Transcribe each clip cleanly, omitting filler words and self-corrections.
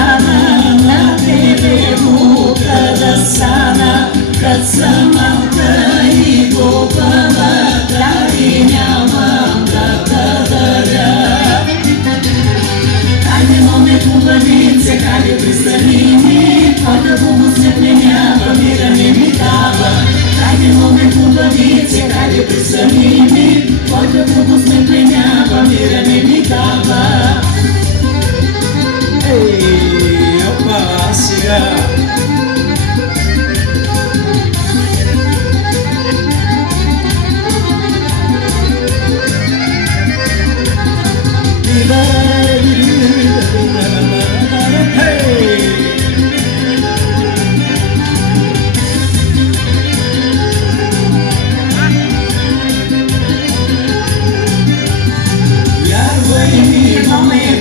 Ана на тебе мука да стана, кад съм малка и глупава, дари нямам да даря. Хайде, моме хубавице, хайде пристани ми, твоята хубост не пленява, мира не ми дава. Хайде, моме хубавице, хайде пристани ми, твоята хубост не пленява, мира не ми дава. Ей, опа, сега!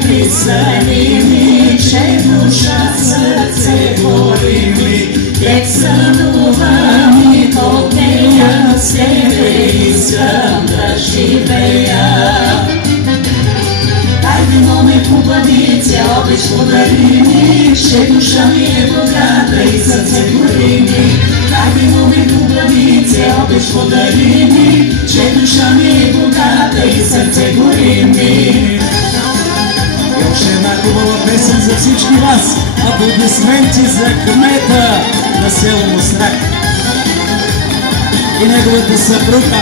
Присъни ми, че душа сърце гори ми, тек сънувам и под нея с тебе искам да живея. Хайде, моме хубавице, обич подари ми, че душа ми е богата и сърце гори ми. Хайде, моме хубавице, обич подари ми, че душа ми е богата и сърце гори ми. Още една хубава песен за всички вас. Аплодисменти за кмета на село Мустрак и неговата съпруга.